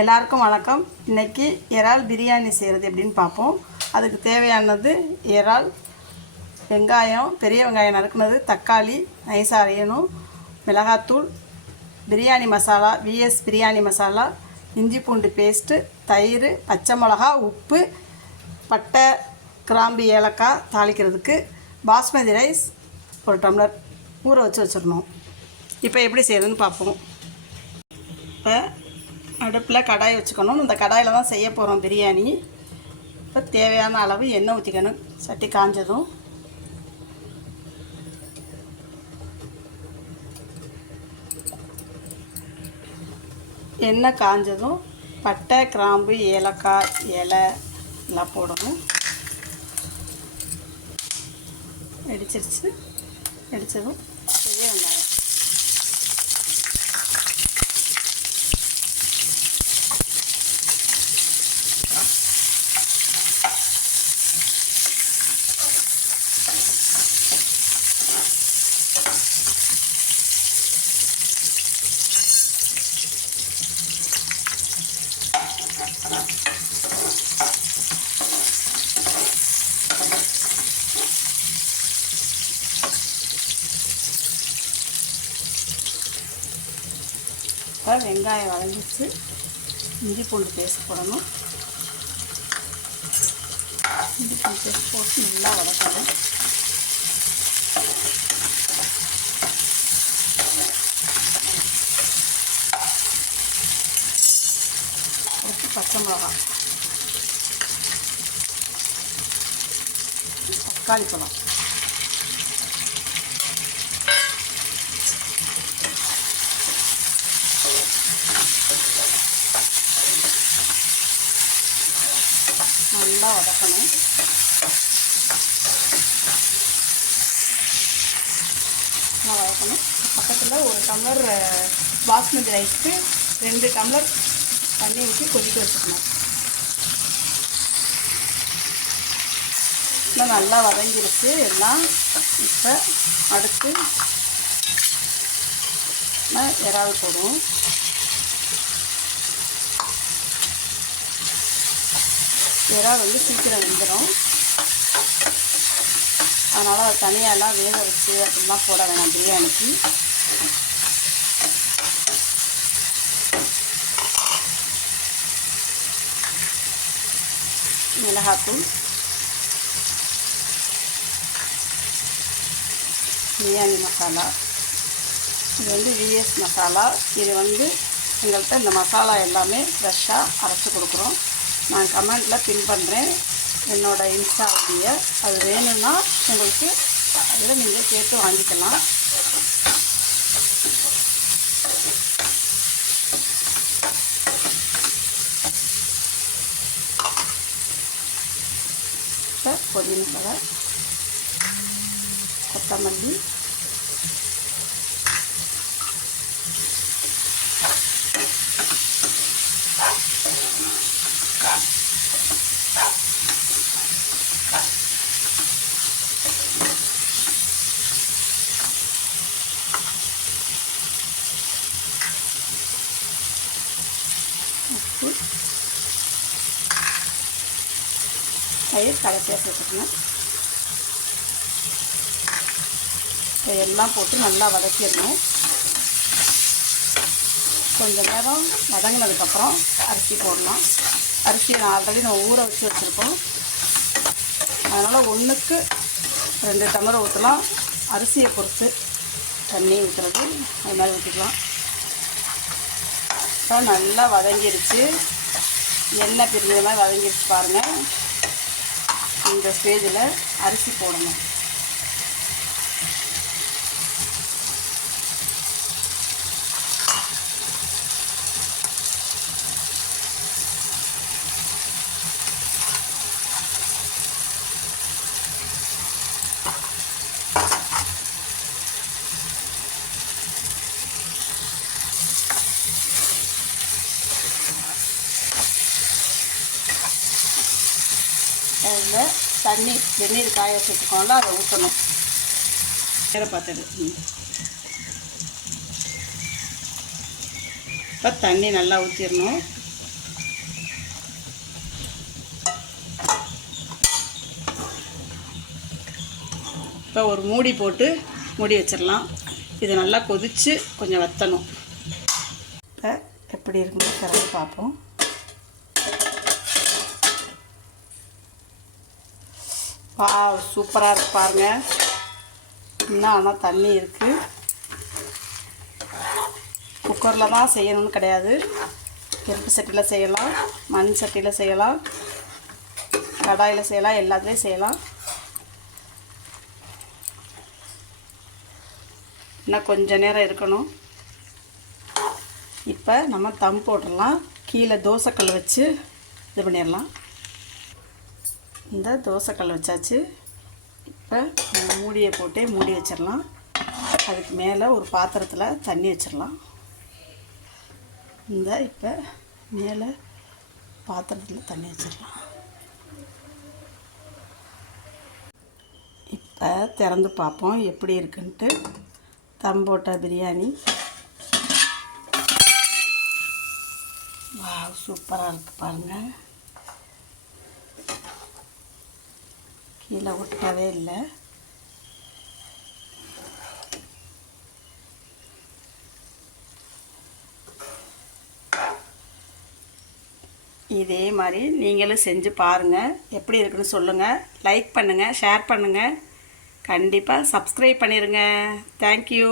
எல்லாருக்கும் வணக்கம். இன்றைக்கி இறால் பிரியாணி செய்கிறது எப்படின்னு பார்ப்போம். அதுக்கு தேவையானது இறால், வெங்காயம், பெரிய வெங்காயம் நறுக்குனது, தக்காளி நைஸாக அரையணும், மிளகாத்தூள், பிரியாணி மசாலா, விஎஸ் பிரியாணி மசாலா, இஞ்சி பூண்டு பேஸ்ட்டு, தயிர், பச்சை மிளகா, உப்பு, பட்டை, கிராம்பு, ஏலக்காய் தாளிக்கிறதுக்கு, பாஸ்மதி ரைஸ் ஒரு டம்ளர் ஊற வச்சிடணும். இப்போ எப்படி செய்கிறதுன்னு பார்ப்போம். இப்போ அடுப்பில் கடாய் வச்சுக்கணும். இந்த கடாயில் தான் செய்ய போகிறோம் பிரியாணி. இப்போ தேவையான அளவு எண்ணெய் ஊற்றிக்கணும். சட்டி காஞ்சதும் எண்ணெய் காஞ்சதும் பட்டை, கிராம்பு, ஏலக்காய், இலை எல்லாம் போடணும். வெடித்ததும் பெரிய வெங்காயம், வெங்காயம் வதங்கிச்சு. இஞ்சி பூண்டு பேஸ்ட் போடணும். இஞ்சி பூண்டு பேஸ்ட் போட்டு நல்லா வதக்கணும். பச்சை மிளகா, தக்காளி பழம், நல்லா வதக்கணும். பக்கத்தில் ஒரு டம்ளர் பாஸ்மதி ரைஸ்க்கு 2 டம்ளர் தண்ணி ஊற்றி கொதிக்க வச்சுக்கணும். இன்னும் நல்லா வதங்கிடுச்சு எல்லாம். இப்போ அடுத்து இறால் போடுவோம். இறால் சீக்கிரம் வெந்துடும். அதனால் அது தனியாலாம் வேக வச்சு அப்படிலாம் போட வேணாம் பிரியாணிக்கு. மிளகாத்தூள், பிரியாணி மசாலா, இது விஎஸ் மசாலா. இது எங்கள்கிட்ட இந்த மசாலா எல்லாமே ஃப்ரெஷ்ஷாக அரைச்சி கொடுக்குறோம். நான் கமெண்டில் பின் பண்ணுறேன் என்னோடய இன்ஸ்டா ஐடியை. அது வேணும்னா உங்களுக்கு அதில் நீங்கள் கேட்டு வாங்கிக்கலாம். இப்போ புதினா தழை, கொத்தமல்லி, உப்பு, தயிர் கடைசியாக சேர்த்துக்கணும். எல்லாம் போட்டு நல்லா வதக்கிடணும். கொஞ்சம் நேரம் வதங்கினதுக்கப்புறம் அரிசி போடலாம். அரிசியை ஆல்ரெடி ஊற வச்சு வச்சுருக்கோம். அதனால் 1க்கு 2 டம்ளர் ஊற்றலாம். அரிசியை பொறுத்து தண்ணி ஊற்றுறது அது மாதிரி ஊற்றிக்கலாம். இப்போ நல்லா வதங்கிடுச்சு. எண்ணெய் பிரிஞ்ச மாதிரி வதங்கிடுச்சு பாருங்கள். இந்த ஸ்டேஜில் அரிசி போடணும். அதில் தண்ணி வெந்நீர் காய வச்சுருக்கோம்ல அதை ஊற்றணும். வேறு பார்த்துடு. இப்போ தண்ணி நல்லா ஊற்றிடணும். இப்போ ஒரு மூடி போட்டு மூடி வச்சிடலாம். இது நல்லா கொதித்து கொஞ்சம் வற்றணும். இப்போ எப்படி இருக்குன்னு திறந்து பார்ப்போம். சூப்பராக இருக்கு பாருங்கள். இன்னும் ஆனால் தண்ணி இருக்குது. குக்கரில் தான் செய்யணும்னு கிடையாது. இருப்பு சட்டியில் செய்யலாம், மண் சட்டியில் செய்யலாம், கடாயில் செய்யலாம், எல்லாத்துலேயும் செய்யலாம். இன்னும் கொஞ்சம் நேரம் இருக்கணும். இப்போ நம்ம தம் போட்டுடலாம். கீழே தோசைக்கல் வச்சு இது பண்ணிடலாம். இந்த தோசைக்கல் வச்சாச்சு. இப்போ மூடியை போட்டு மூடி வச்சிடலாம். அதுக்கு மேலே ஒரு பாத்திரத்தில் தண்ணி வச்சிடலாம். இப்போ மேலே பாத்திரத்தில் தண்ணி வச்சிடலாம். இப்போ திறந்து பார்ப்போம் எப்படி இருக்குன்ட்டு. தம் போட்ட பிரியாணி சூப்பராக இருக்குது பாருங்கள். கீழே ஒட்டவே இல்லை. இதே மாதிரி நீங்களும் செஞ்சு பாருங்கள். எப்படி இருக்குன்னு சொல்லுங்கள். லைக் பண்ணுங்கள், ஷேர் பண்ணுங்கள். கண்டிப்பாக சப்ஸ்கிரைப் பண்ணிடுங்க. தேங்க்யூ.